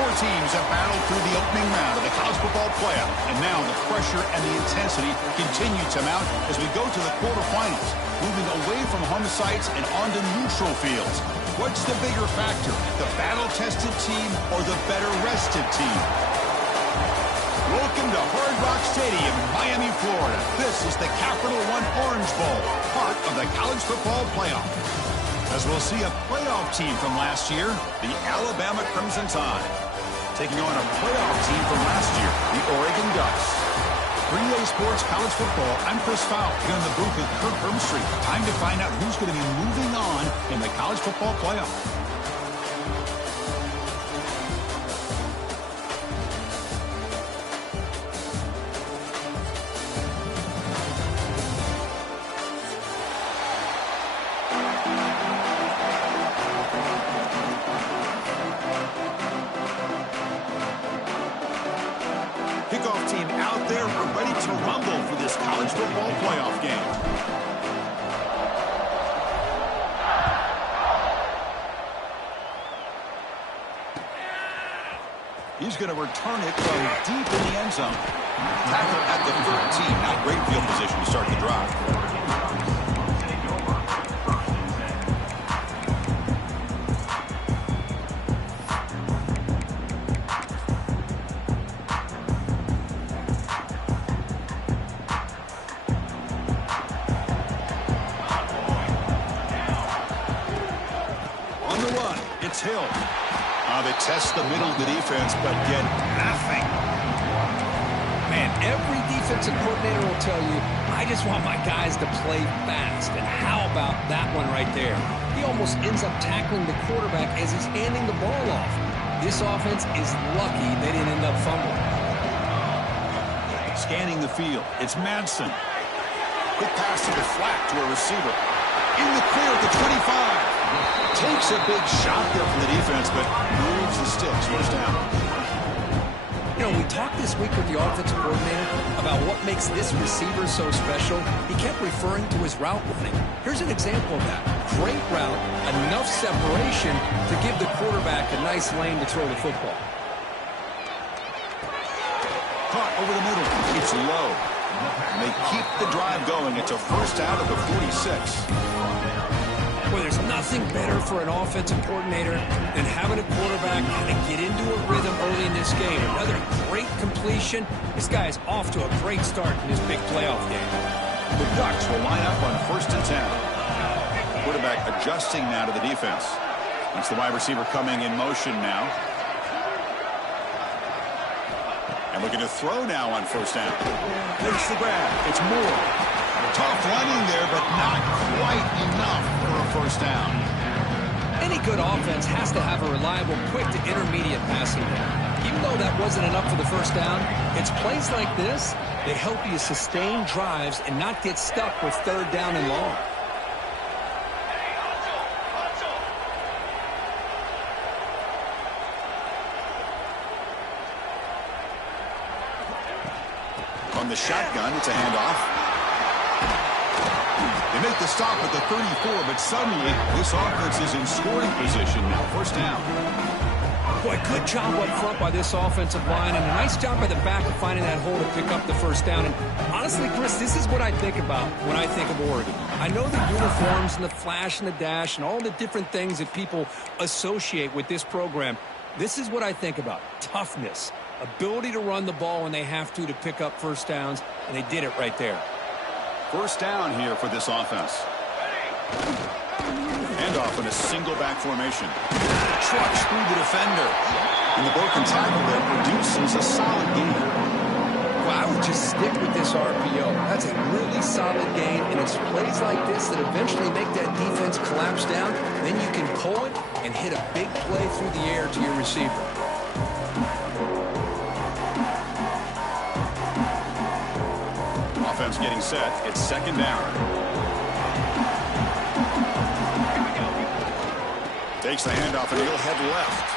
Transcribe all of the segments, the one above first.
Four teams have battled through the opening round of the college football playoff, and now the pressure and the intensity continue to mount as we go to the quarterfinals, moving away from home sites and onto neutral fields. What's the bigger factor, the battle-tested team or the better-rested team? Welcome to Hard Rock Stadium, Miami, Florida. This is the Capital One Orange Bowl, part of the college football playoff. As we'll see a playoff team from last year, the Alabama Crimson Tide, taking on a playoff team from last year, the Oregon Ducks. 3A Sports College Football, I'm Chris Fowl, here in the booth with Kirk Herbstreit. Time to find out who's going to be moving on in the college football playoff. Kickoff team out there are ready to rumble for this college football playoff game. He's going to return it from deep in the end zone. Tackle at the 13. Not great field position to start the drive. It's Hill. They test the middle of the defense, but get nothing. Man, every defensive coordinator will tell you, I just want my guys to play fast. And how about that one right there? He almost ends up tackling the quarterback as he's handing the ball off. This offense is lucky they didn't end up fumbling. Scanning the field, it's Madsen. Quick pass to the flat to a receiver. In the clear at the 25. Takes a big shot there from the defense, but moves the sticks. First down. You know, we talked this week with the offensive coordinator about what makes this receiver so special. He kept referring to his route running. Here's an example of that. Great route, enough separation to give the quarterback a nice lane to throw the football. Caught over the middle. It's low. And they keep the drive going. It's a first down at the 46. Well, there's nothing better for an offensive coordinator than having a quarterback kind of get into a rhythm early in this game. Another great completion. This guy is off to a great start in this big playoff game. The Ducks will line up on 1st and 10. Quarterback adjusting now to the defense. That's the wide receiver coming in motion now. And looking to throw now on 1st down. There's the grab. It's Moore. Tough running there, but not quite enough for a 1st down. Any good offense has to have a reliable, quick to intermediate passing game. Even though that wasn't enough for the 1st down, it's plays like this that help you sustain drives and not get stuck with 3rd down and long. On the shotgun, it's a handoff. They make the stop at the 34, but suddenly this offense is in scoring position now. 1st down. Boy, good job up front by this offensive line, and a nice job by the back of finding that hole to pick up the 1st down. And honestly, Chris, this is what I think about when I think of Oregon. I know the uniforms and the flash and the dash and all the different things that people associate with this program. This is what I think about. Toughness, ability to run the ball when they have to pick up 1st downs, and they did it right there. 1st down here for this offense. Handoff in a single back formation. Trucks through the defender. And the broken tackle there produces a solid gain. Well, I would just stick with this RPO. That's a really solid gain, and it's plays like this that eventually make that defense collapse down. Then you can pull it and hit a big play through the air to your receiver. Offense getting set. It's 2nd down. Takes the handoff and he'll head left.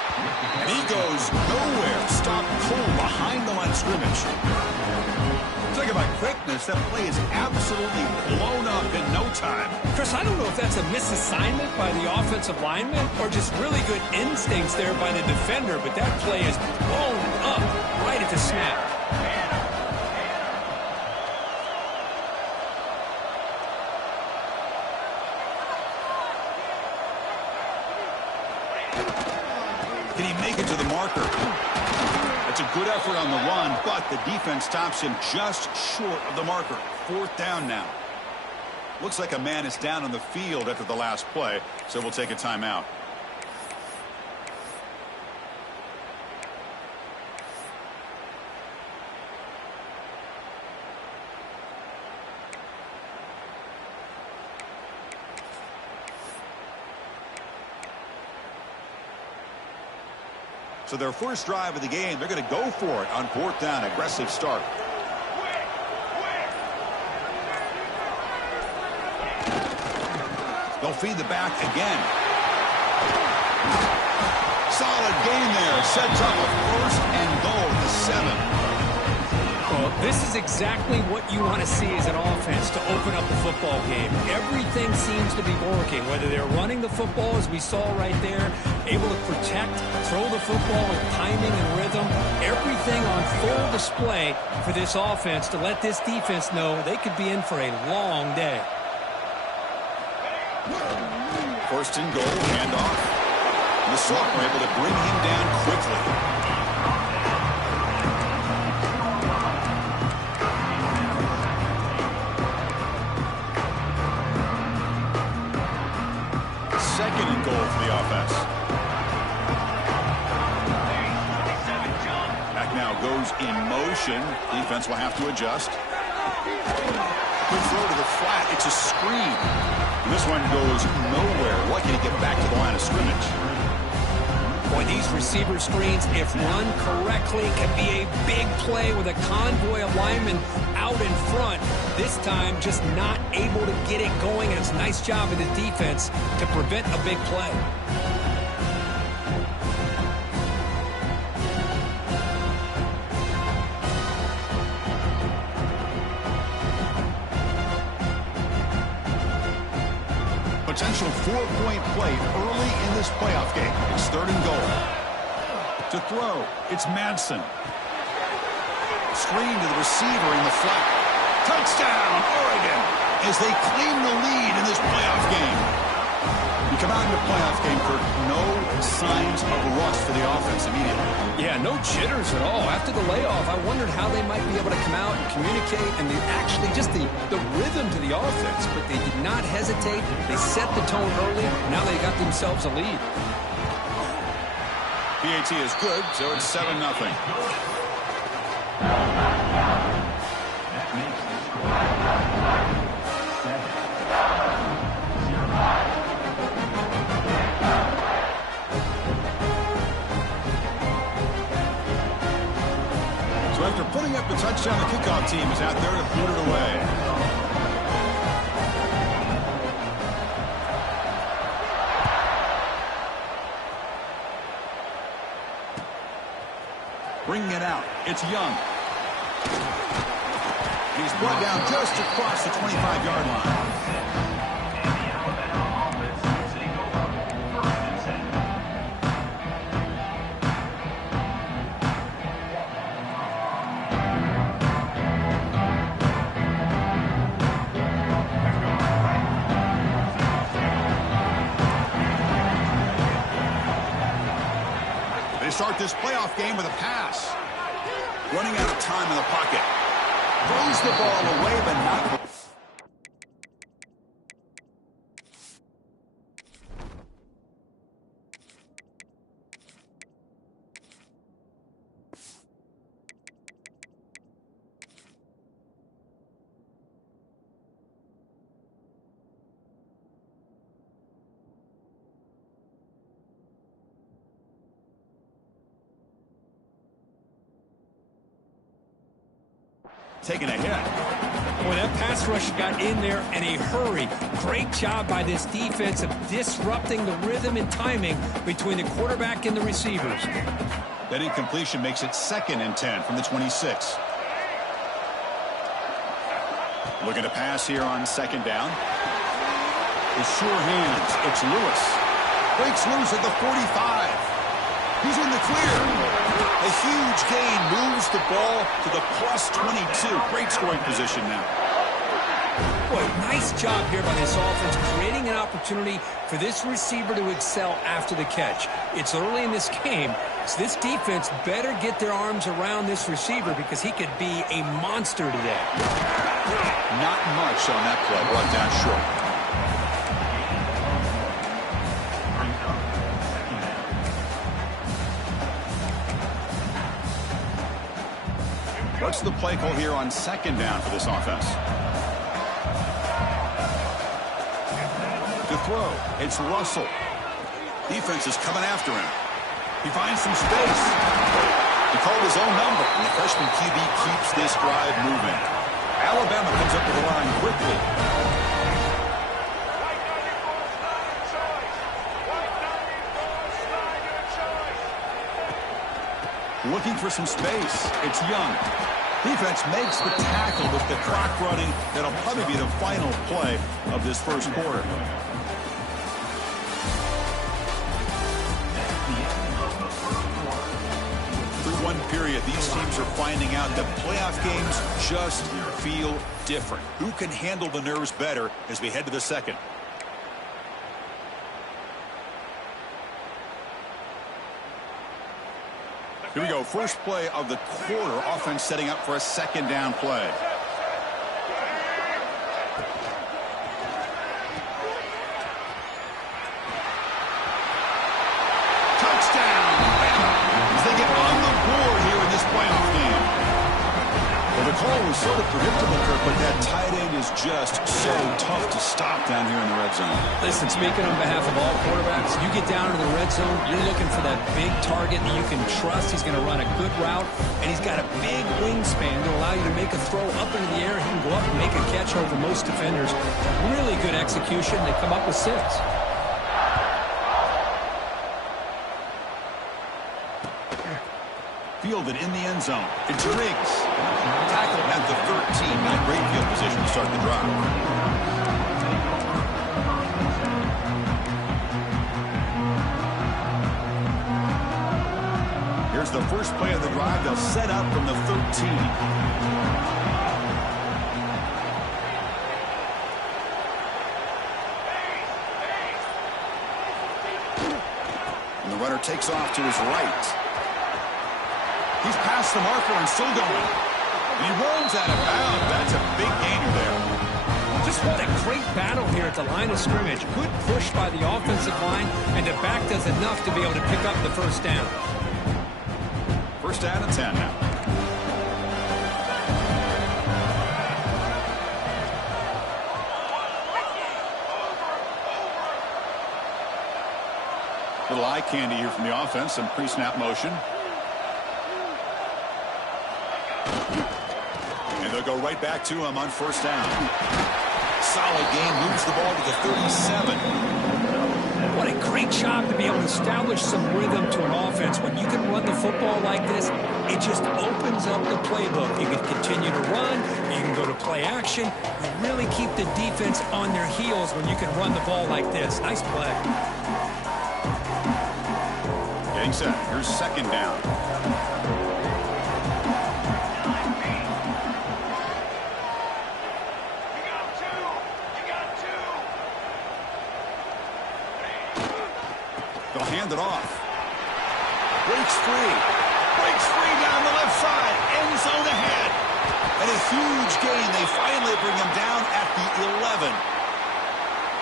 And he goes nowhere. Stopped cold behind the line of scrimmage. Talk about quickness. That play is absolutely blown up in no time. Chris, I don't know if that's a misassignment by the offensive lineman or just really good instincts there by the defender, but that play is blown up right at the snap. Can he make it to the marker? It's a good effort on the run, but the defense stops him just short of the marker. 4th down now. Looks like a man is down on the field after the last play, so we'll take a timeout. So their first drive of the game, they're going to go for it on 4th down. Aggressive start. They'll feed the back again. Solid gain there. Sets up a 1st and goal at the 7. Well, this is exactly what you want to see as an offense to open up the football game. Everything seems to be working, whether they're running the football, as we saw right there, able to protect, throw the football with timing and rhythm. Everything on full display for this offense to let this defense know they could be in for a long day. 1st and goal, handoff. The sophomore able to bring him down quickly. Second and goal for the offense. Back now goes in motion. Defense will have to adjust. Good throw to the flat. It's a screen. And this one goes nowhere. Lucky to get back to the line of scrimmage. Boy, these receiver screens, if run correctly, can be a big play with a convoy of linemen out in front. This time, just not able to get it going, and it's a nice job of the defense to prevent a big play. Potential 4-point play early in this playoff game. It's 3rd and goal. To throw, it's Madsen. Screen to the receiver in the flat. Touchdown, Oregon, as they claim the lead in this playoff game. You come out in the playoff game, Kirk, no signs of rust for the offense immediately. Yeah, no jitters at all. After the layoff, I wondered how they might be able to come out and communicate and actually just the rhythm to the offense. But they did not hesitate. They set the tone early. Now they got themselves a lead. PAT is good, so it's 7-0. So after putting up the touchdown, the kickoff team is out there to put it away. Bringing it out, it's Young. He's brought down just across the 25-yard line. They start this playoff game with a pass. Running out of time in the pocket. Throws the ball away, but not... taking a hit. Boy, that pass rush got in there in a hurry. Great job by this defense of disrupting the rhythm and timing between the quarterback and the receivers. That incompletion makes it 2nd and 10 from the 26. Looking to pass here on second down. With sure hands, it's Lewis. Breaks loose at the 45. He's in the clear. A huge gain moves the ball to the plus 22. Great scoring position now. Boy, nice job here by this offense, creating an opportunity for this receiver to excel after the catch. It's early in this game, so this defense better get their arms around this receiver because he could be a monster today. Not much on that play, brought down short. What's the play call here on second down for this offense? To throw, it's Russell. Defense is coming after him. He finds some space. He called his own number, and the freshman QB keeps this drive moving. Alabama comes up to the line quickly. Looking for some space. It's Young. Defense makes the tackle with the clock running. That'll probably be the final play of this first quarter. Through one period, these teams are finding out that playoff games just feel different. Who can handle the nerves better as we head to the second? Here we go. First play of the quarter. Offense setting up for a second down play. Touchdown! As they get on the board here in this playoff game. Well, the call was sort of predictable, Kirk, but that tight end is just so tough to stop down here in the red zone. Listen, speaking on behalf of all quarterbacks, you get down into the red zone, you're looking for that big target that you can trust. He's going to run a good route, and he's got a big wingspan to allow you to make a throw up into the air. He can go up and make a catch over most defenders. Really good execution. They come up with 6. Fielded in the end zone. It's Riggs. Tackled at the 13. Not great field position to start the drive. Here's the first play of the drive. They'll set up from the 13. And the runner takes off to his right. He's past the marker and still going. And he rolls out of bounds. That's a big gainer there. Just what a great battle here at the line of scrimmage. Good push by the offensive line, and the back does enough to be able to pick up the first down. First down and 10 now. Little eye candy here from the offense. Some pre-snap motion. And they'll go right back to him on first down. Solid game, moves the ball to the 37. What a great job to be able to establish some rhythm to an offense. When you can run the football like this, it just opens up the playbook. You can continue to run, you can go to play action. You really keep the defense on their heels when you can run the ball like this. Nice play. Getting set. Here's second down. They'll hand it off. Breaks free down the left side. End zone ahead. And a huge gain. They finally bring him down at the 11.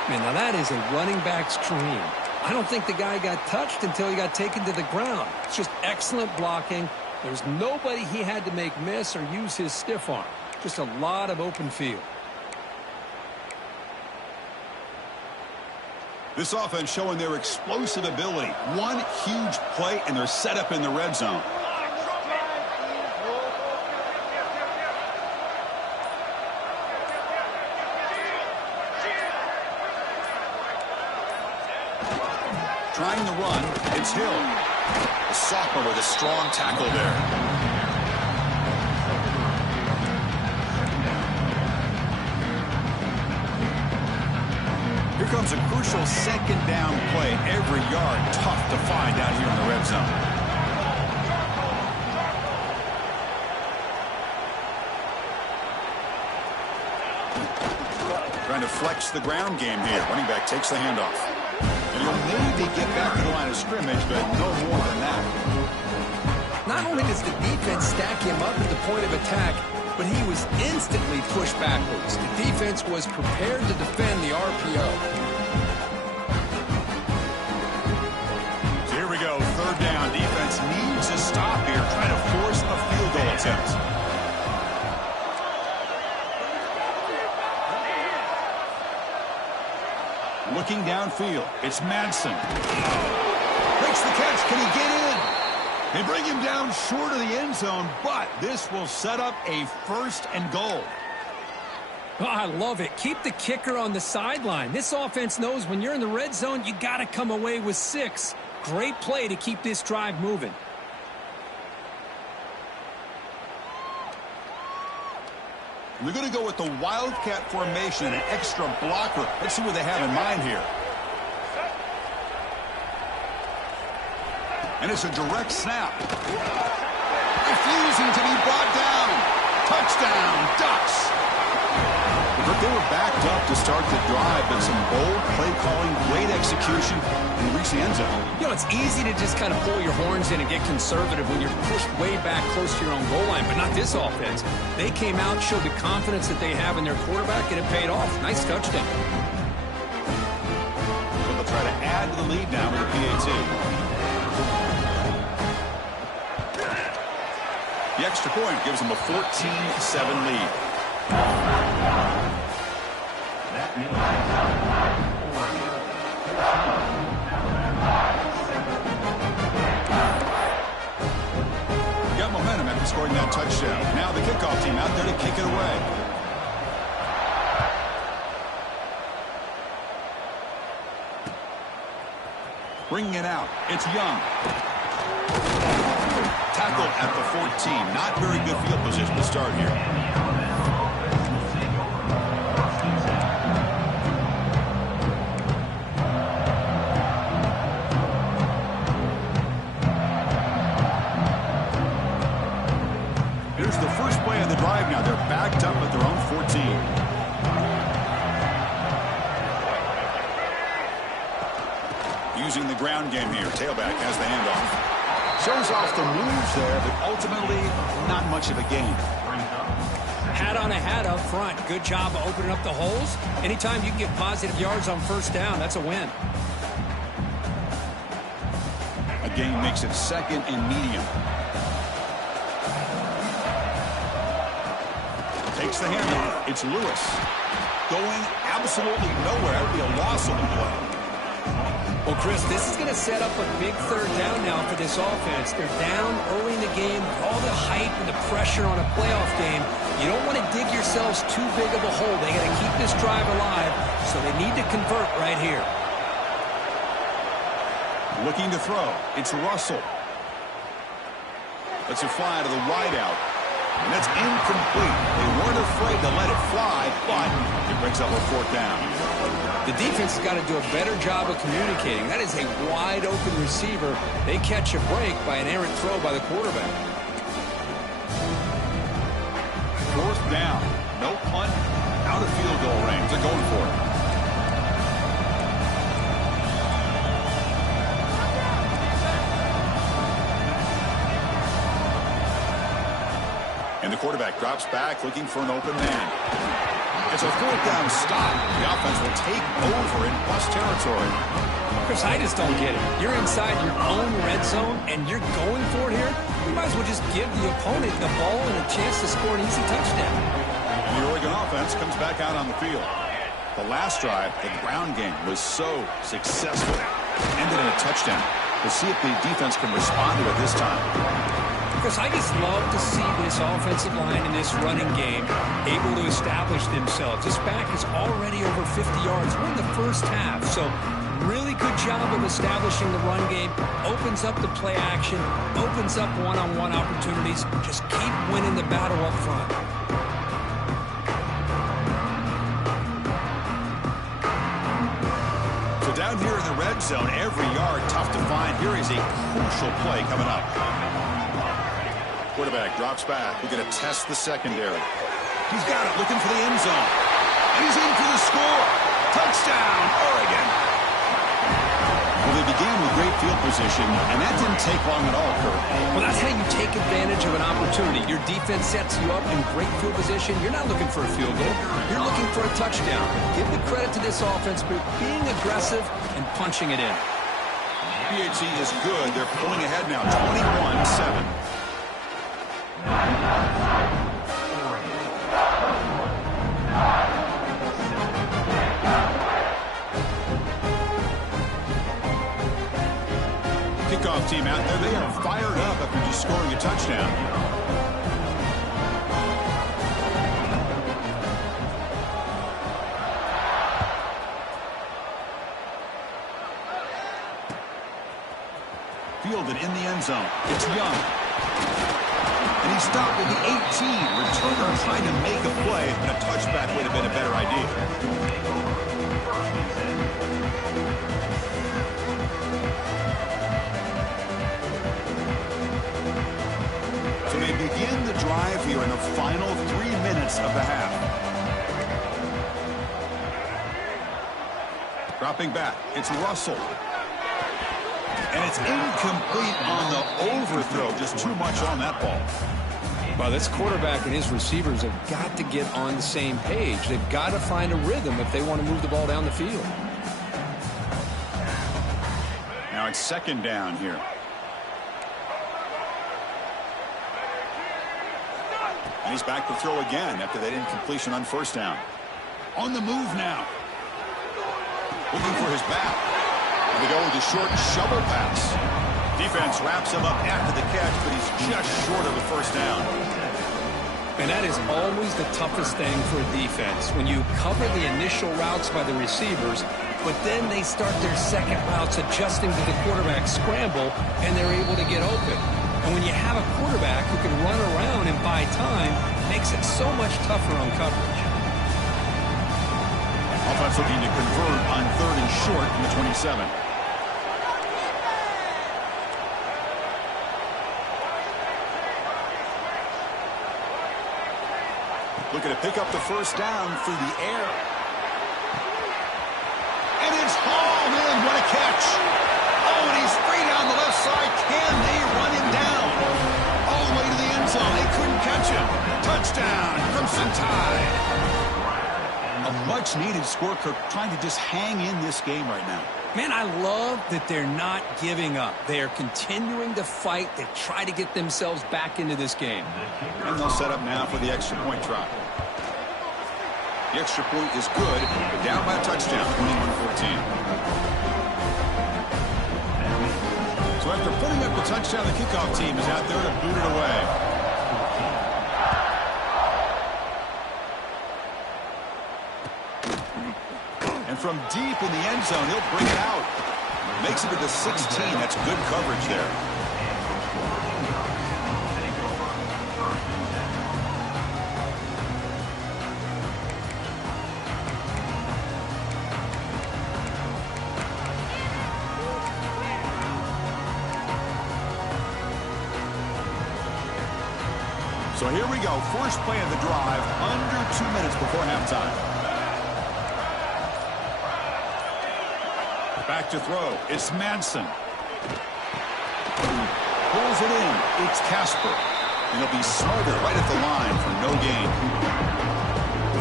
Man, now that is a running back's dream. I don't think the guy got touched until he got taken to the ground. It's just excellent blocking. There's nobody he had to make miss or use his stiff arm. Just a lot of open field. This offense showing their explosive ability. One huge play, and they're set up in the red zone. Trying to run, it's Hill. The sophomore with a strong tackle there. crucial second down play. Every yard tough to find out here in the red zone. Trying to flex the ground game here. Running back takes the handoff. And he'll maybe get back to the line of scrimmage, but no more than that. Not only does the defense stack him up at the point of attack, but he was instantly pushed backwards. The defense was prepared to defend the RPO. So here we go, third down. Defense needs a stop here, trying to force a field goal attempt. Looking downfield, it's Madsen. Makes the catch. Can he get in? They bring him down short of the end zone, but this will set up a first and goal. Oh, I love it. Keep the kicker on the sideline. This offense knows when you're in the red zone, you got to come away with 6. Great play to keep this drive moving. They're going to go with the Wildcat formation and an extra blocker. Let's see what they have in mind here. And it's a direct snap. Refusing to be brought down. Touchdown, Ducks. They were backed up to start the drive, but some bold play calling, great execution, and reach the end zone. You know, it's easy to just kind of pull your horns in and get conservative when you're pushed way back close to your own goal line, but not this offense. They came out, showed the confidence that they have in their quarterback, and it paid off. Nice touchdown. So they'll try to add to the lead now with the PAT. The extra point gives them a 14-7 lead. Got momentum after scoring that touchdown. Now the kickoff team out there to kick it away. Bringing it out. It's Young. Tackled at the 14. Not very good field position to start here. Here's the first play of the drive now. They're backed up at their own 14. Using the ground game here. Tailback has the handoff. Shows off the moves there, but ultimately not much of a gain. Hat on a hat up front. Good job of opening up the holes. Anytime you can get positive yards on first down, that's a win. A gain makes it second and medium. Takes the handoff. It's Lewis. Going absolutely nowhere. That would be a loss on the play. Well, Chris, this is going to set up a big third down now for this offense. They're down early in the game. All the hype and the pressure on a playoff game. You don't want to dig yourselves too big of a hole. They got to keep this drive alive, so they need to convert right here. Looking to throw. It's Russell. Lets it fly to the wideout. And that's incomplete. They weren't afraid to let it fly, but it brings up a fourth down. The defense has got to do a better job of communicating. That is a wide-open receiver. They catch a break by an errant throw by the quarterback. Fourth down. No punt. Out of field goal range. They're going for it. And the quarterback drops back looking for an open man. It's a fourth down stop. The offense will take over in plus territory. Chris, I just don't get it. You're inside your own red zone, and you're going for it here? You might as well just give the opponent the ball and a chance to score an easy touchdown. And the Oregon offense comes back out on the field. The last drive, the ground game was so successful. Ended in a touchdown. We'll see if the defense can respond to it this time. Chris, I just love to see this offensive line in this running game able to establish themselves. This back is already over 50 yards. We're in the first half, so really good job of establishing the run game. Opens up the play action, opens up one-on-one opportunities. Just keep winning the battle up front. Down here in the red zone, every yard tough to find. Here is a crucial play coming up. Quarterback drops back. We're going to test the secondary. He's got it, looking for the end zone. And he's in for the score. Touchdown, Oregon. Well, they began with great field position, and that didn't take long at all, Kurt. Well, that's how you take advantage of an opportunity. Your defense sets you up in great field position. You're not looking for a field goal. You're looking for a touchdown. Give the credit to this offense for being aggressive and punching it in. PHC is good. They're pulling ahead now, 21-7. Kickoff team out there. They are fired up after just scoring a touchdown. Fielded in the end zone. It's Young. And he stopped at the 18. Returner trying to make a play, but a touchback would have been a better idea. So they begin the drive here in the final 3 minutes of the half. Dropping back, it's Russell. And it's incomplete on the overthrow. Just too much on that ball. Well, this quarterback and his receivers have got to get on the same page. They've got to find a rhythm if they want to move the ball down the field. Now it's second down here. And he's back to throw again after that incompletion on first down. On the move now. Looking for his back. And they go with a short shovel pass. Defense wraps him up after the catch, but he's just short of the first down. And that is always the toughest thing for a defense. When you cover the initial routes by the receivers, but then they start their second routes adjusting to the quarterback scramble, and they're able to get open. And when you have a quarterback who can run around and buy time, makes it so much tougher on coverage. Offense looking to convert on third and short from the 27. Looking to pick up the first down through the air. And it's hauled in. What a catch. Oh, and he's free down the left side. Can they run him down? All the way to the end zone. They couldn't catch him. Touchdown, Crimson Tide. A much-needed score, Kirk, trying to just hang in this game right now. Man, I love that they're not giving up. They are continuing to fight. They try to get themselves back into this game. And they'll set up now for the extra point try. The extra point is good. They're down by a touchdown, 21-14. So after putting up the touchdown, the kickoff team is out there to boot it away. And from deep in the end zone, he'll bring it out. Makes it to the 16. That's good coverage there. So here we go. First play of the drive, under 2 minutes before halftime. Back to throw. It's Manson. Pulls it in. It's Casper. And he'll be smarter right at the line for no gain.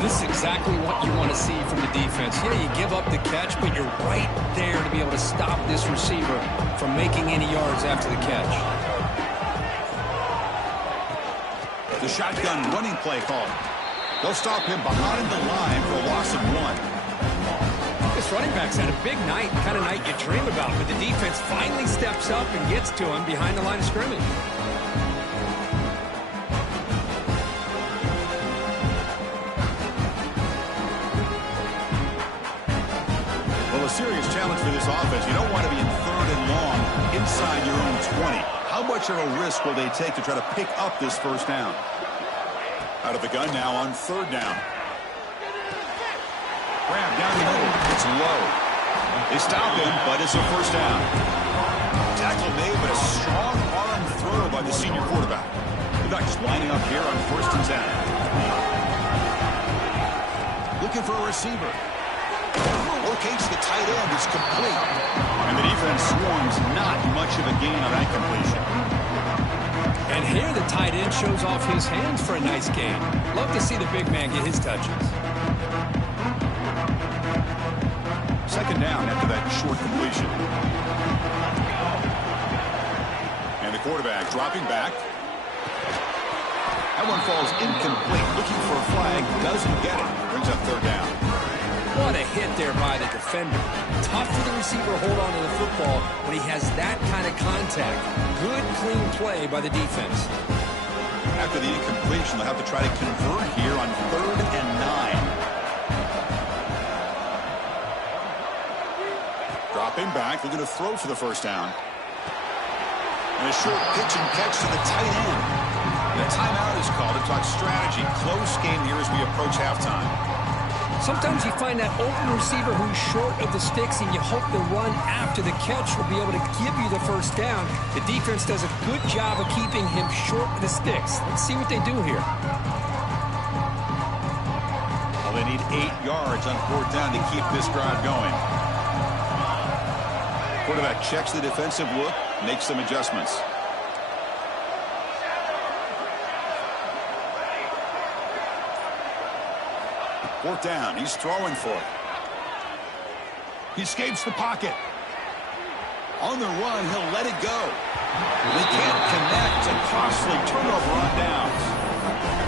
This is exactly what you want to see from the defense. Yeah, you give up the catch, but you're right there to be able to stop this receiver from making any yards after the catch. The shotgun running play call. They'll stop him behind the line for a loss of 1. This running back's had a big night, kind of night you dream about, but the defense finally steps up and gets to him behind the line of scrimmage. Well, a serious challenge for this offense. You don't want to be in third and long inside your own 20. How much of a risk will they take to try to pick up this first down? Out of the gun now on third down. Grab down the middle. It's low. They stop him, but it's a first down. Tackle made, but a strong arm throw by the senior quarterback. The Ducks lining up here on 1st and 10. Looking for a receiver. Locates the tight end. It's complete. And the defense swarms not much of a gain on that completion. And here the tight end shows off his hands for a nice gain. Love to see the big man get his touches. 2nd down after that short completion. And the quarterback dropping back. That one falls incomplete. Looking for a flag. Doesn't get it. Brings up 3rd down. What a hit there by the defender. Tough for the receiver to hold on to the football when he has that kind of contact. Good, clean play by the defense. After the incompletion, they'll have to try to convert here on 3rd and 9. Dropping back, looking to throw for the first down. And a short pitch and catch to the tight end. The timeout is called to talk strategy. Close game here as we approach halftime. Sometimes you find that open receiver who's short of the sticks, and you hope the run after the catch will be able to give you the first down. The defense does a good job of keeping him short of the sticks. Let's see what they do here. Well, they need 8 yards on 4th down to keep this drive going. Quarterback checks the defensive look, makes some adjustments. Fourth down. He's throwing for it. He escapes the pocket. On the run, he'll let it go. They can't connect. A costly turnover on downs.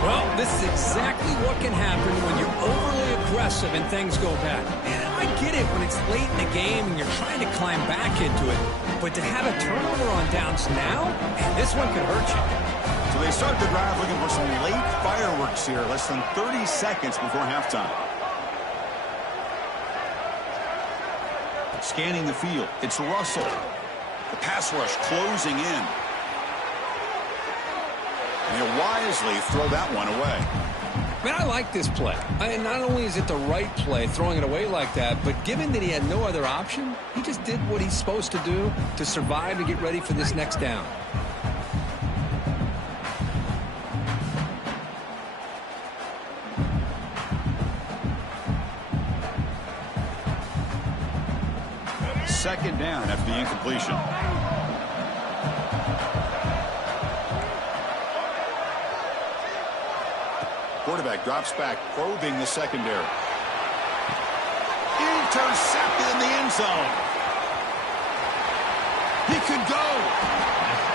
Well, this is exactly what can happen when you're overly aggressive and things go bad. And I get it when it's late in the game and you're trying to climb back into it. But to have a turnover on downs now, man, this one could hurt you. So they start the drive looking for some late fireworks here. Less than 30 seconds before halftime. Scanning the field. It's Russell. The pass rush closing in. And he'll wisely throw that one away. Man, I like this play. Not only is it the right play, throwing it away like that, but given that he had no other option, he just did what he's supposed to do to survive and get ready for this next down. Second down after the incompletion. Quarterback drops back, probing the secondary. Intercepted in the end zone. He could go.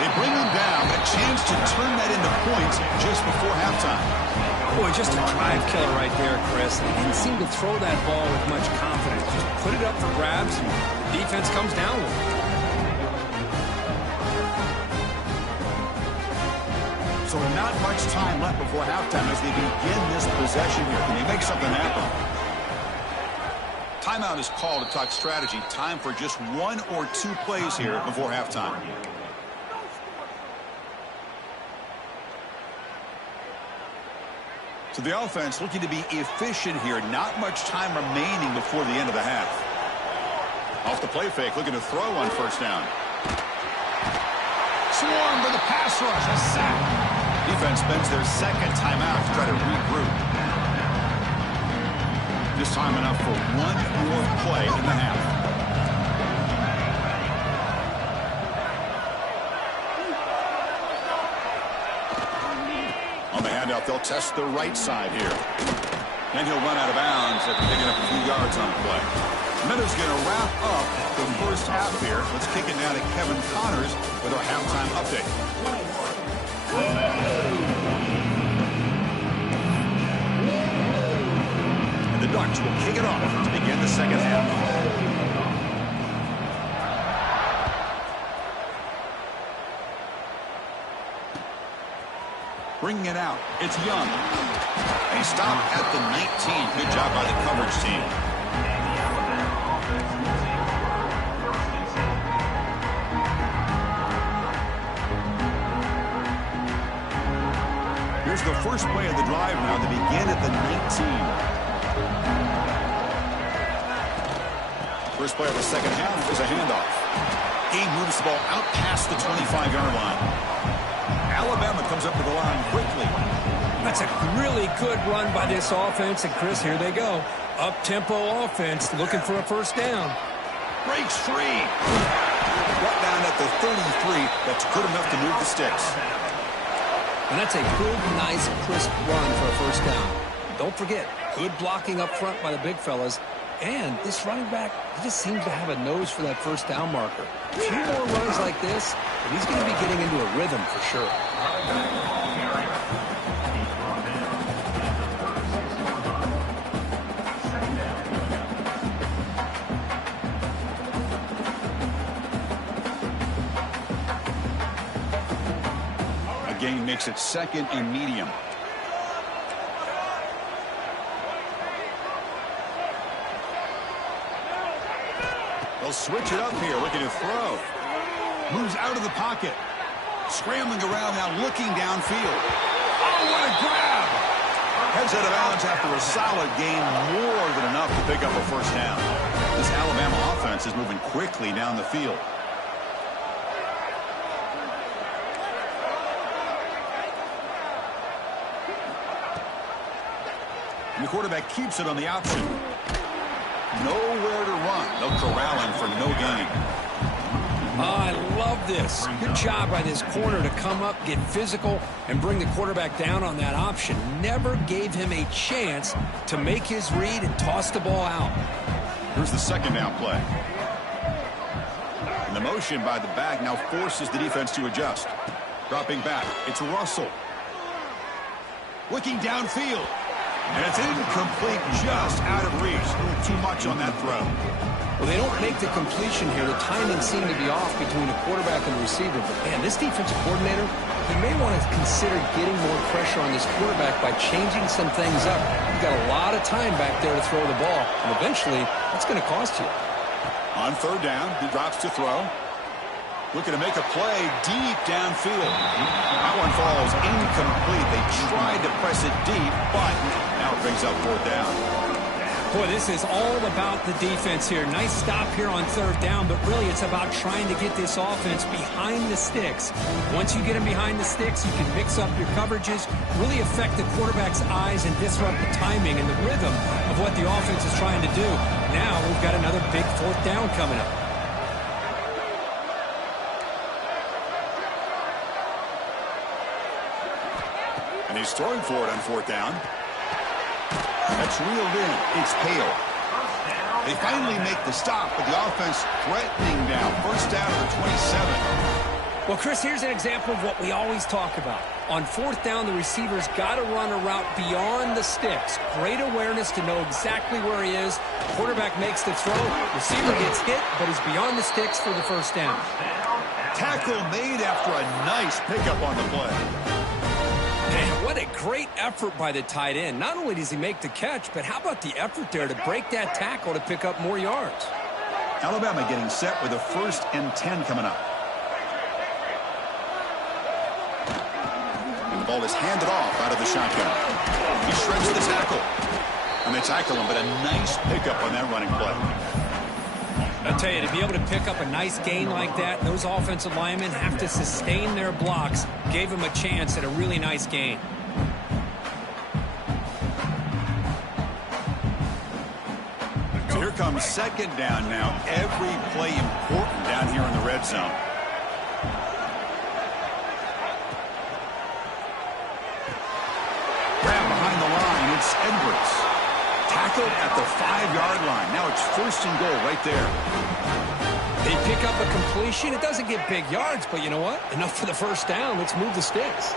They bring him down. A chance to turn that into points just before halftime. Boy, just a drive killer right there, Chris. They didn't seem to throw that ball with much confidence. Just put it up for grabs, and the defense comes down with it. So not much time left before halftime as they begin this possession here. Can they make something happen? Timeout is called to talk strategy. Time for just 1 or 2 plays here before halftime. So the offense looking to be efficient here. Not much time remaining before the end of the half. Off the play fake, looking to throw on first down. Swarm for the pass rush. A sack. Defense spends their second timeout to try to regroup. This time enough for 1 more play in the half. On the handout, they'll test the right side here. Then he'll run out of bounds after picking up a few yards on the play. Meadows going to wrap up the first half here. Let's kick it now to Kevin Connors with our halftime update. And the Ducks will kick it off to begin the second half. Bringing it out, it's Young. They stop at the 19. Good job by the coverage team. Here's the first play of the drive now to begin at the 19. First play of the second half is a handoff. Gain moves the ball out past the 25-yard line. Alabama comes up to the line quickly. That's a really good run by this offense. And, Chris, here they go. Up-tempo offense looking for a first down. Breaks free. Brought down at the 33. That's good enough to move the sticks. And that's a good, nice, crisp run for a first down. Don't forget, good blocking up front by the big fellas. And this running back, he just seems to have a nose for that first down marker. A few more runs like this, and he's going to be getting into a rhythm for sure. A gain makes it second and medium. They'll switch it up here, looking to throw. Moves out of the pocket. Scrambling around now, looking downfield. Oh, what a grab! Heads out of bounds after a solid gain, more than enough to pick up a first down. This Alabama offense is moving quickly down the field. And the quarterback keeps it on the option. Nowhere to run. No corralling for no gain. I love this. Good job by this corner to come up, get physical, and bring the quarterback down on that option. Never gave him a chance to make his read and toss the ball out. Here's the second down play. And the motion by the back now forces the defense to adjust. Dropping back. It's Russell. Looking downfield. And it's incomplete, just out of reach. A little too much on that throw. Well, they don't make the completion here. The timing seemed to be off between the quarterback and the receiver. But, man, this defensive coordinator, he may want to consider getting more pressure on this quarterback by changing some things up. You've got a lot of time back there to throw the ball. And eventually, that's going to cost you. On third down, he drops to throw. Looking to make a play deep downfield. That one falls incomplete. They tried to press it deep, but now it brings up fourth down. Boy, this is all about the defense here. Nice stop here on third down, but really it's about trying to get this offense behind the sticks. Once you get them behind the sticks, you can mix up your coverages, really affect the quarterback's eyes and disrupt the timing and the rhythm of what the offense is trying to do. Now we've got another big fourth down coming up. And he's throwing for it on fourth down. That's reeled in. It's Hale. They finally make the stop, but the offense threatening now. First down at the 27. Well, Chris, here's an example of what we always talk about. On fourth down, the receiver's got to run a route beyond the sticks. Great awareness to know exactly where he is. Quarterback makes the throw. Receiver gets hit, but he's beyond the sticks for the first down. Tackle made after a nice pickup on the play. Man, what a great effort by the tight end. Not only does he make the catch, but how about the effort there to break that tackle to pick up more yards? Alabama getting set with a 1st and 10 coming up. And the ball is handed off out of the shotgun. He shreds the tackle. And they tackle him, but a nice pickup on that running play. I'll tell you, to be able to pick up a nice gain like that, those offensive linemen have to sustain their blocks. Gave him a chance at a really nice gain. So here comes second down now. Every play important down here in the red zone. Grab behind the line. It's Edwards. Tackled at the 5-yard line. Now it's 1st and goal right there. They pick up a completion. It doesn't get big yards, but you know what? Enough for the first down. Let's move the sticks.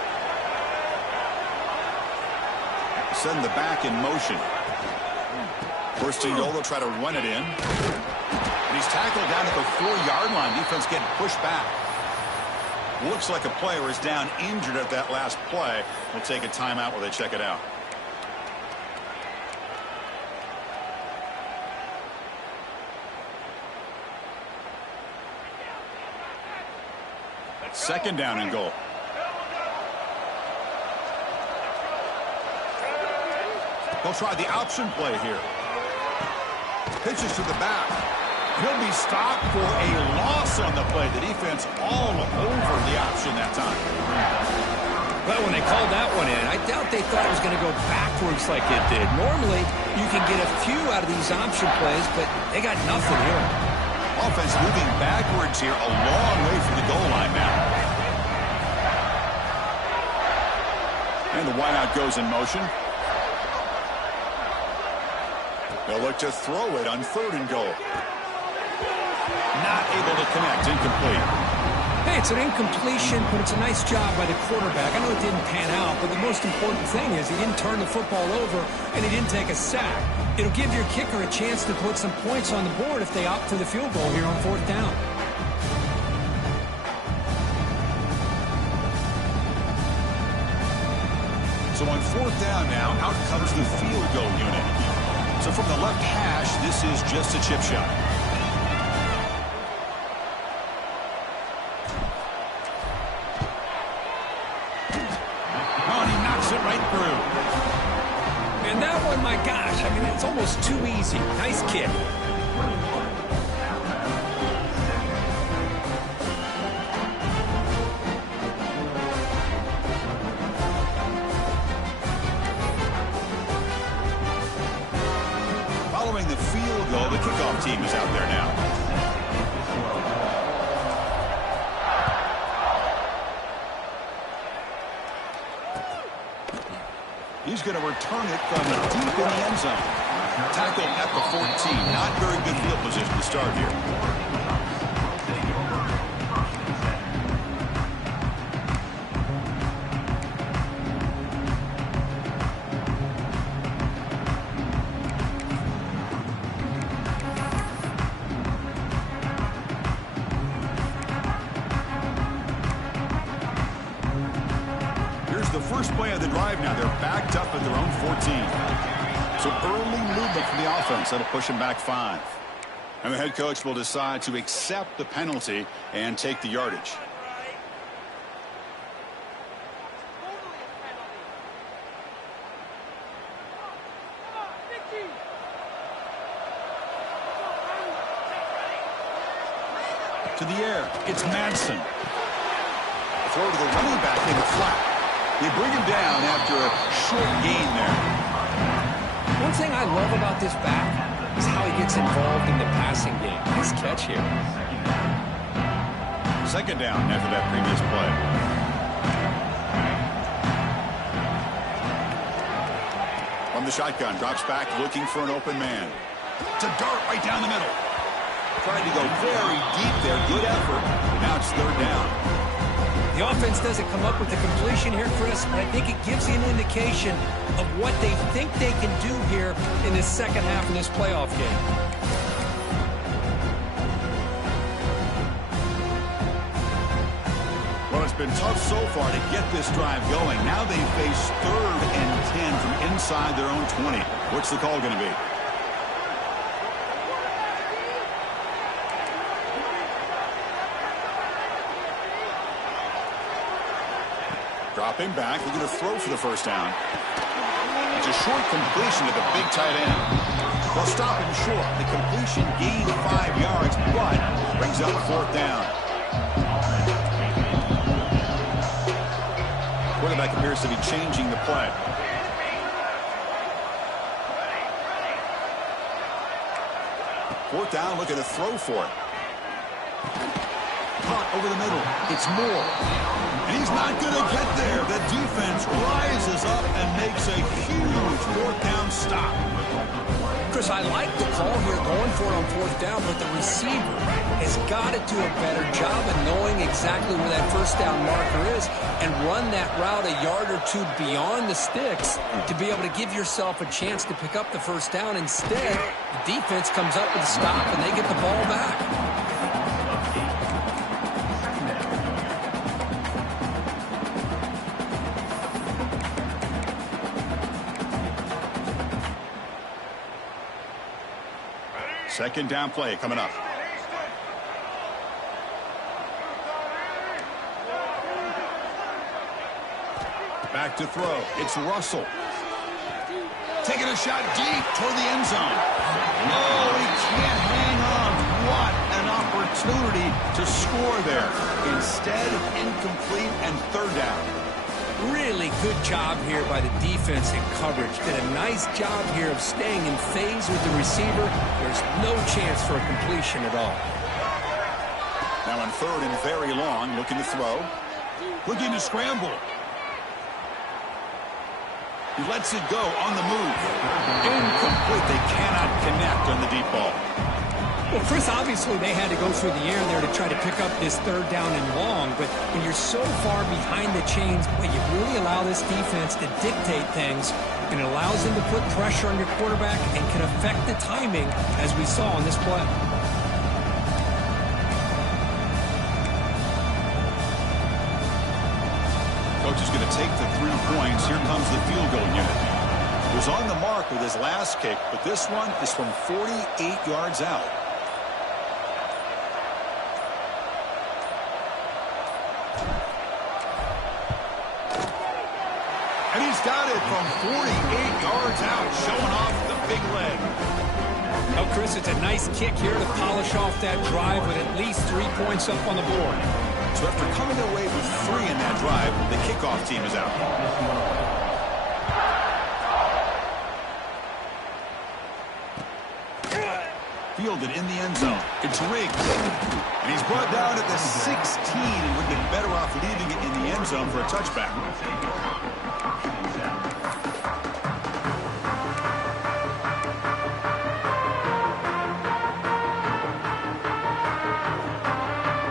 Send the back in motion. 1st and goal. They'll try to run it in. And he's tackled down at the 4-yard line. Defense getting pushed back. Looks like a player is down injured at that last play. We'll take a timeout while they check it out. Second down and goal. They'll try the option play here. Pitches to the back. He'll be stopped for a loss on the play. The defense all over the option that time. Well, when they called that one in, I doubt they thought it was going to go backwards like it did. Normally, you can get a few out of these option plays, but they got nothing here. Offense moving backwards here, a long way from the goal line now. And the wideout goes in motion. They'll look to throw it on 3rd and goal. Not able to connect, incomplete. Hey, it's an incompletion, but it's a nice job by the quarterback. I know it didn't pan out, but the most important thing is he didn't turn the football over and he didn't take a sack. It'll give your kicker a chance to put some points on the board if they opt for the field goal here on 4th down. So on 4th down now, out comes the field goal unit. So from the left hash, this is just a chip shot. Right through. And that one, my gosh, I mean, it's almost too easy. Nice kick. Following the field goal, the kickoff team is out there now. He's going to return it from deep in the end zone. Tackle at the 14. Not very good field position to start here. The first play of the drive now. They're backed up at their own 14. So early movement from the offense. That'll push them back 5. And the head coach will decide to accept the penalty and take the yardage. To the air. It's Madsen. Throw to the running back in the flat. They bring him down after a short gain there. One thing I love about this back is how he gets involved in the passing game. Nice catch here. 2nd down after that previous play. From the shotgun, drops back looking for an open man. It's a dart right down the middle. Tried to go very deep there. Good effort. Now it's 3rd down. The offense doesn't come up with the completion here, Chris, but I think it gives you an indication of what they think they can do here in the second half of this playoff game. Well, it's been tough so far to get this drive going. Now they face 3rd and 10 from inside their own 20. What's the call going to be? Dropping back, looking to throw for the first down. It's a short completion to the big tight end. They'll stop him short. The completion gained 5 yards, but brings up 4th down. Quarterback appears to be changing the play. Fourth down, looking to throw for it. Caught over the middle. It's Moore. And he's not going to get there. The defense rises up and makes a huge 4th down stop. Chris, I like the call here going for it on 4th down, but the receiver has got to do a better job of knowing exactly where that 1st down marker is and run that route a yard or 2 beyond the sticks to be able to give yourself a chance to pick up the 1st down. Instead, the defense comes up with a stop and they get the ball back. Second down play coming up. Back to throw. It's Russell. Taking a shot deep toward the end zone. No, he can't hang on. What an opportunity to score there. Instead, incomplete and third down. Really good job here by the defense in coverage. Did a nice job here of staying in phase with the receiver. There's no chance for a completion at all. Now in third and very long, looking to throw. Looking to scramble. He lets it go on the move. Incomplete. They cannot connect on the deep ball. Well, Chris, obviously they had to go through the air there to try to pick up this third down and long, but when you're so far behind the chains, you really allow this defense to dictate things, and it allows them to put pressure on your quarterback and can affect the timing, as we saw on this play. Coach is going to take the 3 points. Here comes the field goal unit. He was on the mark with his last kick, but this one is from 48 yards out. And he's got it from 48 yards out, showing off the big leg. Oh, Chris, it's a nice kick here to polish off that drive with at least 3 points up on the board. So after coming away with 3 in that drive, the kickoff team is out. Fielded in the end zone. It's rigged. And he's brought down at the 16 and would have been better off leaving it in the end zone for a touchback.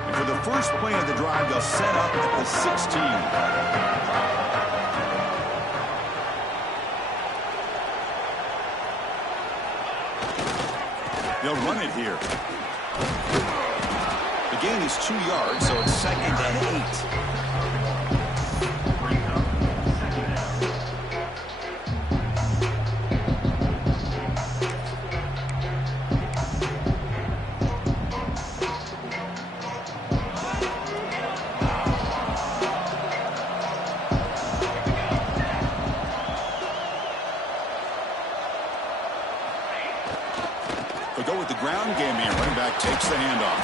And for the first play of the drive, they'll set up at the 16. They'll run it here. The gain is 2 yards, so it's 2nd and 8. They'll go with the ground game here. Running back takes the handoff.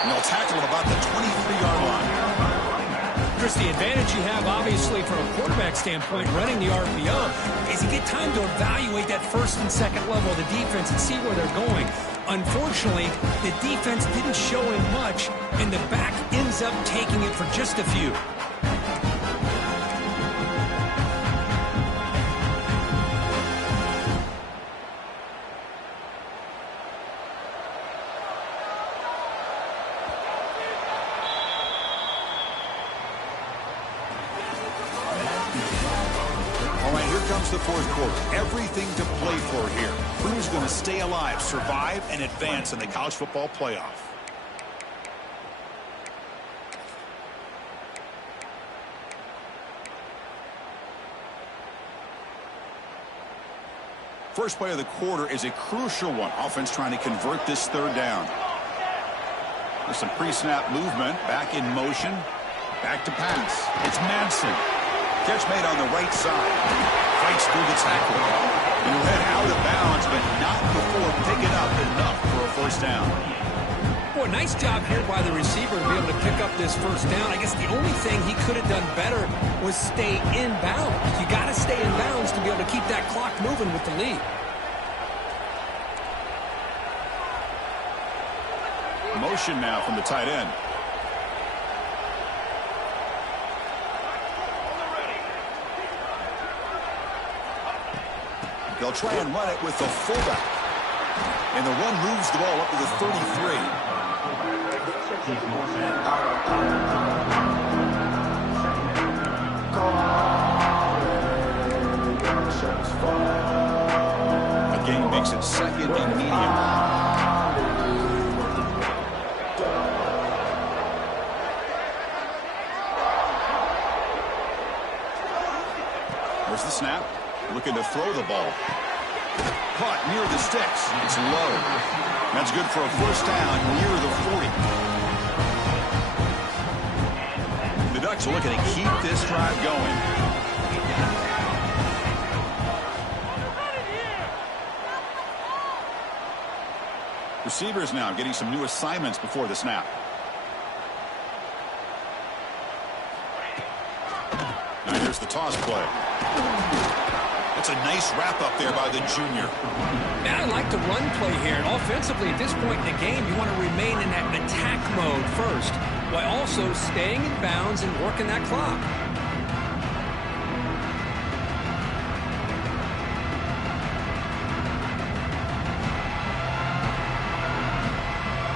And they'll tackle him about the 23-yard line. Chris, the advantage you have, obviously, from a quarterback standpoint, running the RPO, is you get time to evaluate that first and second level of the defense and see where they're going. Unfortunately, the defense didn't show him much, and the back ends up taking it for just a few. Comes the fourth quarter. Everything to play for here. Who's going to stay alive, survive, and advance in the college football playoff? First play of the quarter is a crucial one. Offense trying to convert this third down. There's some pre-snap movement. Back in motion. Back to pass. It's Madsen. Catch made on the right side. Fights through the tackle. And he'll head out of bounds, but not before picking up enough for a first down. Boy, nice job here by the receiver to be able to pick up this first down. I guess the only thing he could have done better was stay in bounds. You got to stay in bounds to be able to keep that clock moving with the lead. Motion now from the tight end. They'll try and run it with the fullback. And the run moves the ball up to the 33. The game makes it 2nd and medium. Where's the snap? Looking to throw the ball. Caught near the sticks. It's low. That's good for a first down near the 40. The Ducks are looking to keep this drive going. receivers now getting some new assignments before the snap. Now here's the toss play. That's a nice wrap up there by the junior. And I like the run play here. And offensively, at this point in the game, you want to remain in that attack mode first, while also staying in bounds and working that clock.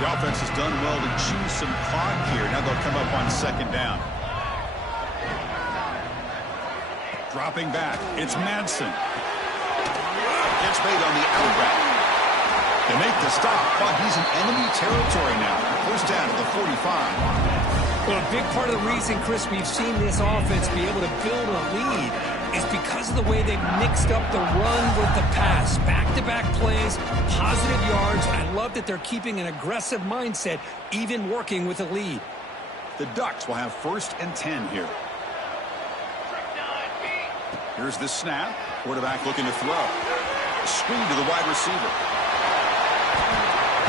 The offense has done well to chew some clock here. Now they'll come up on second down. Dropping back. It's Madsen. Gets made on the out route. They make the stop, but he's in enemy territory now. First down at the 45. Well, a big part of the reason, Chris, we've seen this offense be able to build a lead is because of the way they've mixed up the run with the pass. Back-to-back plays, positive yards. I love that they're keeping an aggressive mindset, even working with a lead. The Ducks will have 1st and 10 here. Here's the snap. Quarterback looking to throw. Screen to the wide receiver.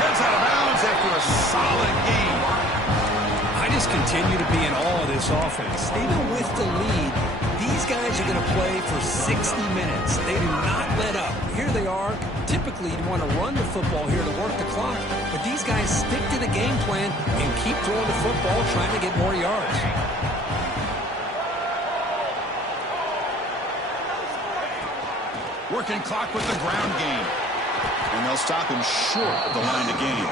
Heads out of bounds after a solid game. I just continue to be in awe of this offense. Even with the lead, these guys are going to play for 60 minutes. They do not let up. Here they are. Typically, you want to run the football here to work the clock, but these guys stick to the game plan and keep throwing the football, trying to get more yards. Working clock with the ground game. And they'll stop him short of the line to gain.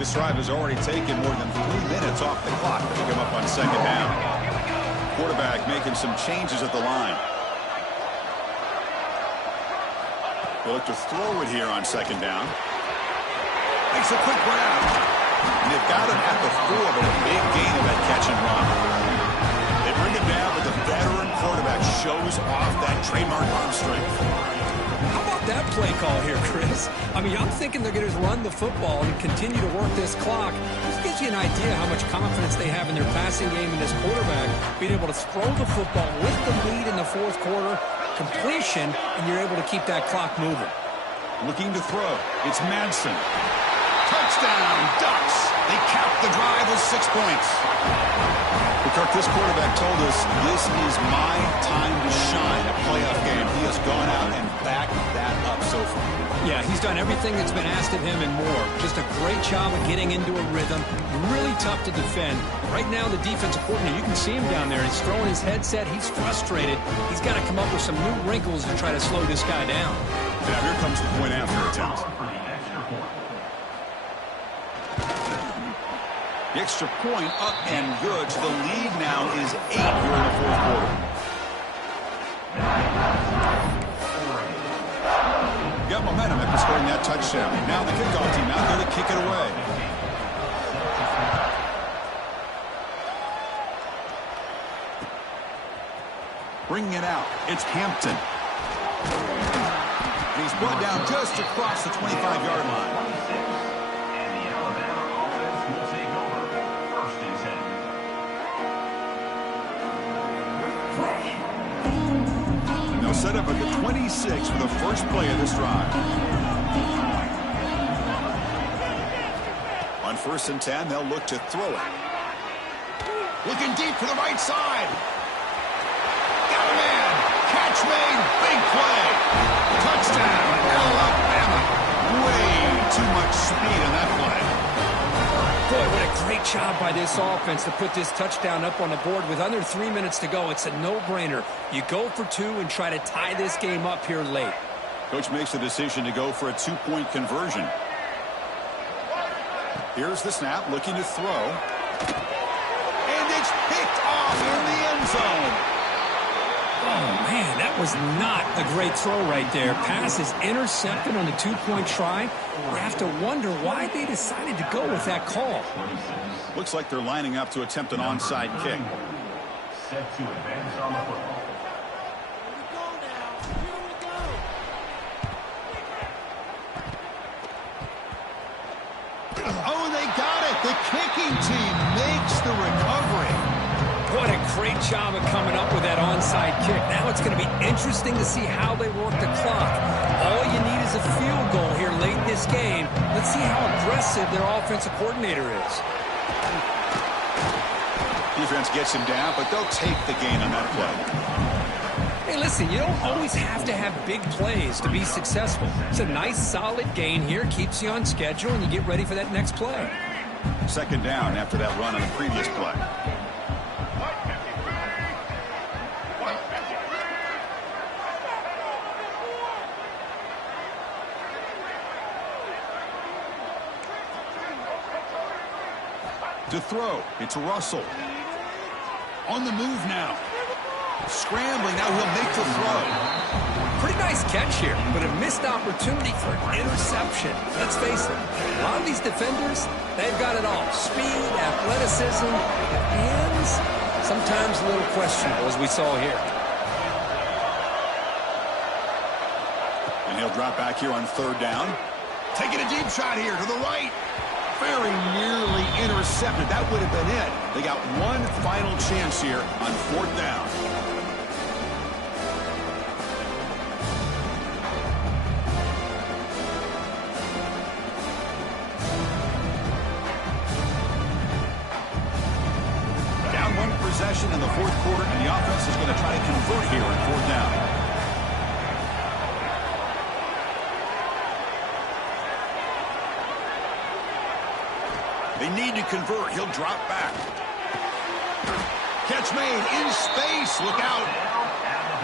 This drive has already taken more than 3 minutes off the clock to come up on second down. Quarterback making some changes at the line. They'll look to throw it here on second down. Makes a quick grab. And they've got him at the 4, but a big gain of that catch and run. They bring him down, but the veteran quarterback shows off that trademark arm strength. How about that play call here, Chris? I mean, I'm thinking they're going to run the football and continue to work this clock. This gives you an idea how much confidence they have in their passing game and this quarterback being able to throw the football with the lead in the 4th quarter, completion, and you're able to keep that clock moving. Looking to throw. It's Madsen. Touchdown, Ducks. They cap the drive with 6 points. Kirk, this quarterback told us this is my time to shine, a playoff game. He has gone out and backed that up so far. Yeah, he's done everything that's been asked of him and more. Just a great job of getting into a rhythm. Really tough to defend. Right now, the defensive coordinator, you can see him down there. He's throwing his headset. He's frustrated. He's got to come up with some new wrinkles to try to slow this guy down. Now, here comes the point after attempt. The extra point up and good. So the lead now is 8 here in the 4th quarter. Got momentum after scoring that touchdown. Now the kickoff team out there to kick it away. Bringing it out. It's Hampton. And he's brought down just across the 25-yard line. Set up at the 26 for the first play of this drive. On 1st and 10, they'll look to throw it. Looking deep to the right side. Got a man. Catch made. Big play. Touchdown, Alabama. Way too much speed in that play. Boy, what a great job by this offense to put this touchdown up on the board. With under 3 minutes to go, it's a no-brainer. You go for 2 and try to tie this game up here late. Coach makes the decision to go for a 2-point conversion. Here's the snap, looking to throw. And it's picked off in the end zone. Oh, man, that was not a great throw right there. Pass is intercepted on the 2-point try. You have to wonder why they decided to go with that call. Looks like they're lining up to attempt an onside kick. Set to advance on the football. Oh, they got it. The The kicking team makes the recovery. What a great job of coming up with that onside kick. Now it's going to be interesting to see how they work the clock. All you need is a field goal here late in this game. Let's see how aggressive their offensive coordinator is. Defense gets him down, but they'll take the gain on that play. Hey, listen, you don't always have to have big plays to be successful. It's a nice, solid gain here. Keeps you on schedule, and you get ready for that next play. Second down after that run on the previous play. To throw, it's Russell. On the move now. Scrambling, now he'll make the throw. Pretty nice catch here, but a missed opportunity for an interception. Let's face it, a lot of these defenders, they've got it all. Speed, athleticism, hands, sometimes a little questionable, as we saw here. And he'll drop back here on third down. Taking a deep shot here to the right. Very nearly intercepted. That would have been it. They got one final chance here on fourth down. Down one possession in the fourth quarter, and the offense is going to try to convert here on fourth down. They need to convert. He'll drop back. Catch made in space. Look out.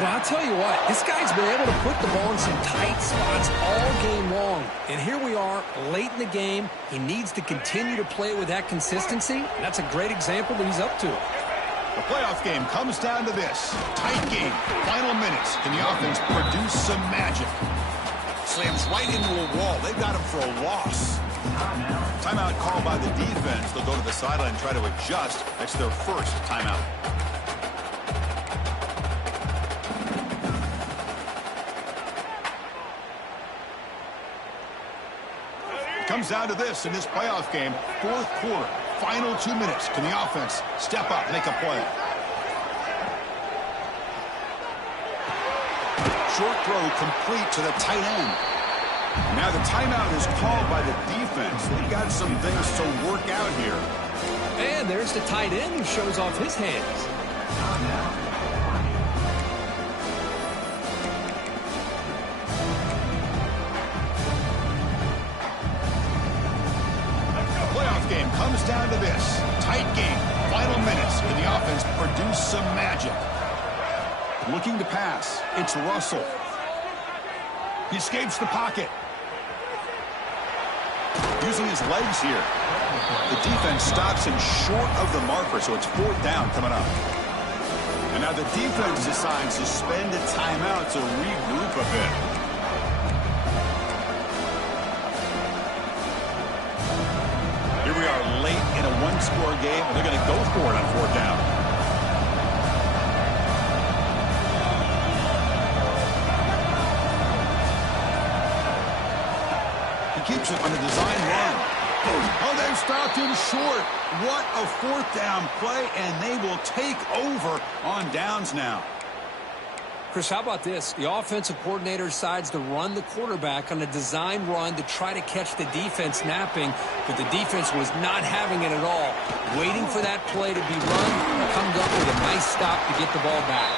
Well, I'll tell you what, this guy's been able to put the ball in some tight spots all game long. And here we are, late in the game. He needs to continue to play with that consistency. That's a great example that he's up to it. The playoff game comes down to this. Tight game. Final minutes. Can the offense produce some magic? Slams right into a wall. They've got him for a loss. Timeout called by the defense. They'll go to the sideline and try to adjust. That's their first timeout. Comes down to this in this playoff game. Fourth quarter. Final 2 minutes. Can the offense step up, make a play? Short throw complete to the tight end. Now the timeout is called by the defense. They've got some things to work out here. And there's the tight end who shows off his hands. Playoff game comes down to this. Tight game. Final minutes. Can the offense produce some magic? Looking to pass. It's Russell. He escapes the pocket. Using his legs here. The defense stops him short of the marker, so it's fourth down coming up. And now the defense decides to spend a timeout to regroup a bit. Here we are late in a one-score game, and they're going to go for it on fourth down. Keeps it on the design run. Oh, they've stopped him short. What a fourth down play, and they will take over on downs now. Chris, how about this? The offensive coordinator decides to run the quarterback on a design run to try to catch the defense napping, but the defense was not having it at all. Waiting for that play to be run, comes up with a nice stop to get the ball back.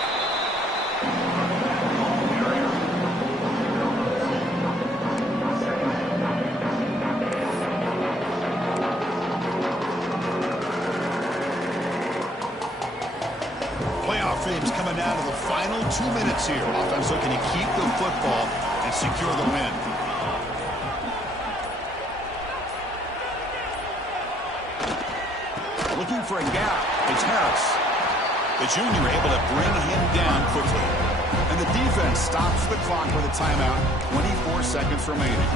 Game's coming down to the final 2 minutes here. Offense looking to keep the football and secure the win. Looking for a gap. It's Harris. The junior able to bring him down quickly. And the defense stops the clock with a timeout. 24 seconds remaining.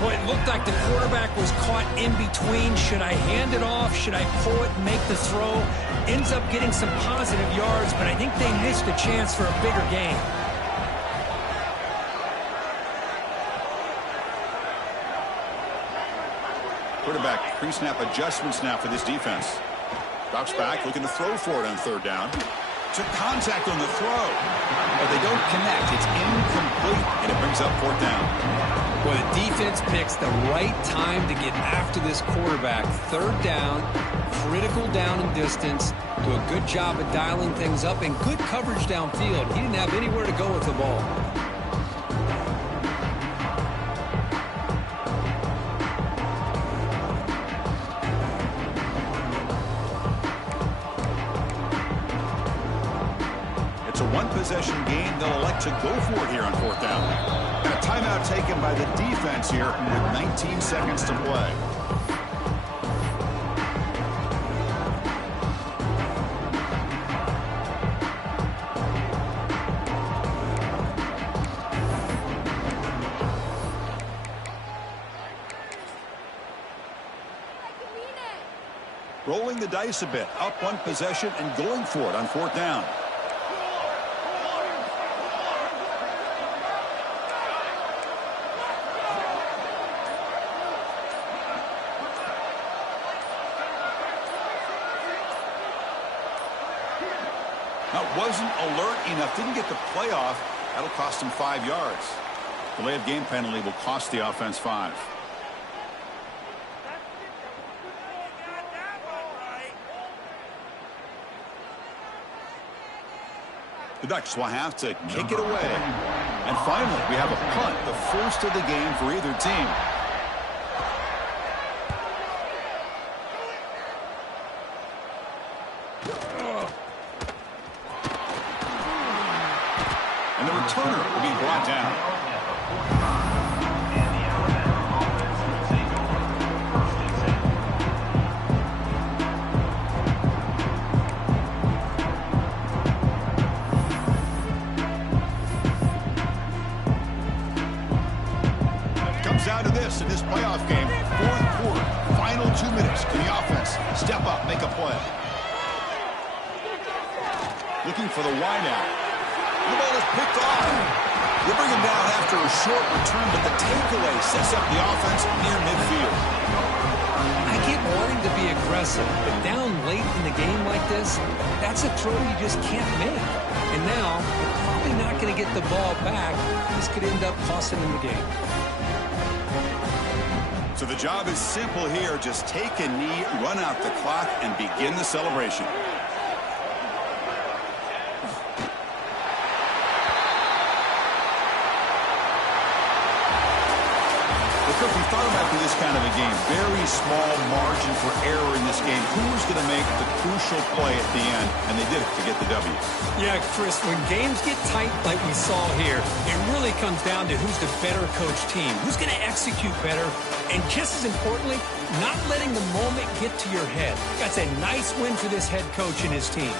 Boy, it looked like the quarterback was caught in between. Should I hand it off? Should I pull it and make the throw? Ends up getting some positive yards, but I think they missed a chance for a bigger gain. Quarterback pre-snap adjustments now for this defense. Drops back, looking to throw for it on third down. Took contact on the throw, but they don't connect. It's incomplete, and it brings up fourth down. Well, the defense picks the right time to get after this quarterback. Third down, critical down and distance. Do a good job of dialing things up and good coverage downfield. He didn't have anywhere to go with the ball. It's a one-possession game. They'll elect to go for it here on fourth down. And a timeout taken by the defense here with 19 seconds to play. Rolling the dice a bit, up one possession and going for it on fourth down. Wasn't alert enough, didn't get the play off. That'll cost him 5 yards. Delay of game penalty will cost the offense 5. The Ducks will have to kick it away. And finally, we have a punt, the first of the game for either team. And the returner will be brought down. Comes down to this in this playoff game. Fourth quarter, final 2 minutes. Can the offense step up, make a play? Looking for the wideout. The ball is picked off. They bring him down after a short return, but the takeaway sets up the offense near midfield. I get wanting to be aggressive, but down late in the game like this, that's a throw you just can't make. And now, they're probably not going to get the ball back. This could end up costing them the game. So the job is simple here. Just take a knee, run out the clock, and begin the celebration. We thought it might be this kind of a game. Very small margin for error in this game. Who's going to make the crucial play at the end? And they did it to get the W. Yeah, Chris, when games get tight like we saw here, it really comes down to who's the better coached team. Who's going to execute better? And just as importantly, not letting the moment get to your head. That's a nice win for this head coach and his team.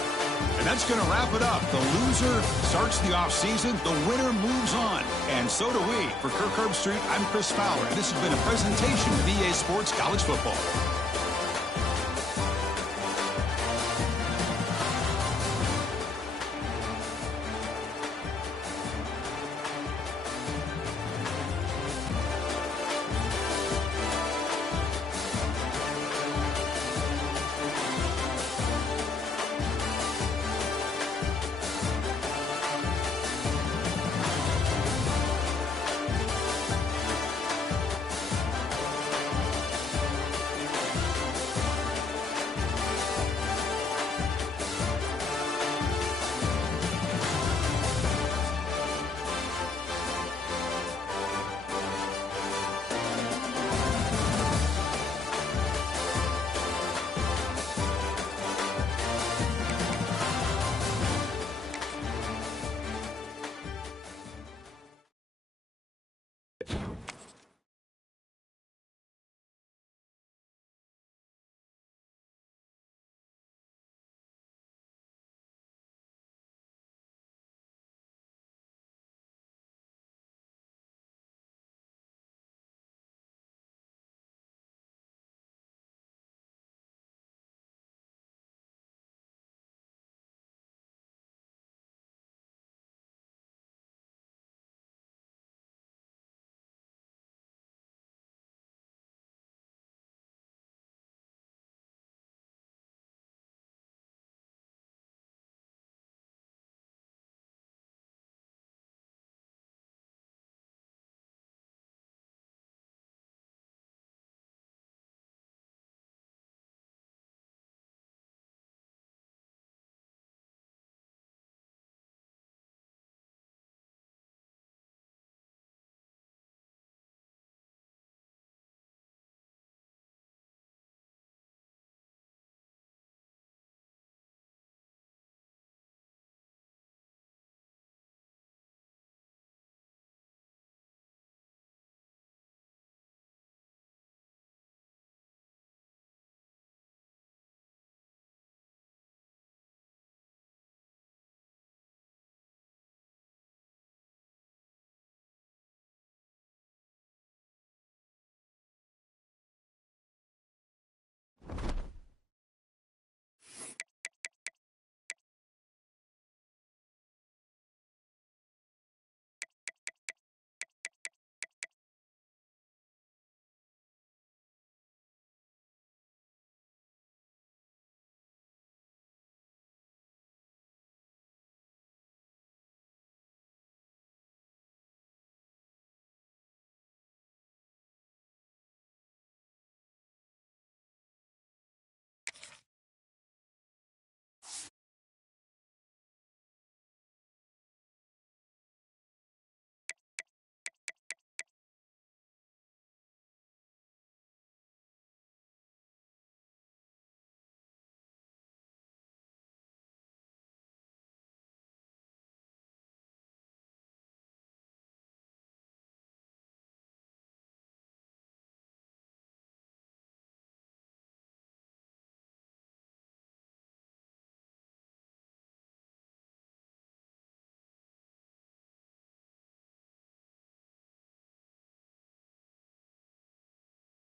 And that's going to wrap it up. The loser starts the offseason. The winner moves on. And so do we. For Kirk Herbstreit, I'm Chris Fowler. And this has been a presentation of EA Sports College Football.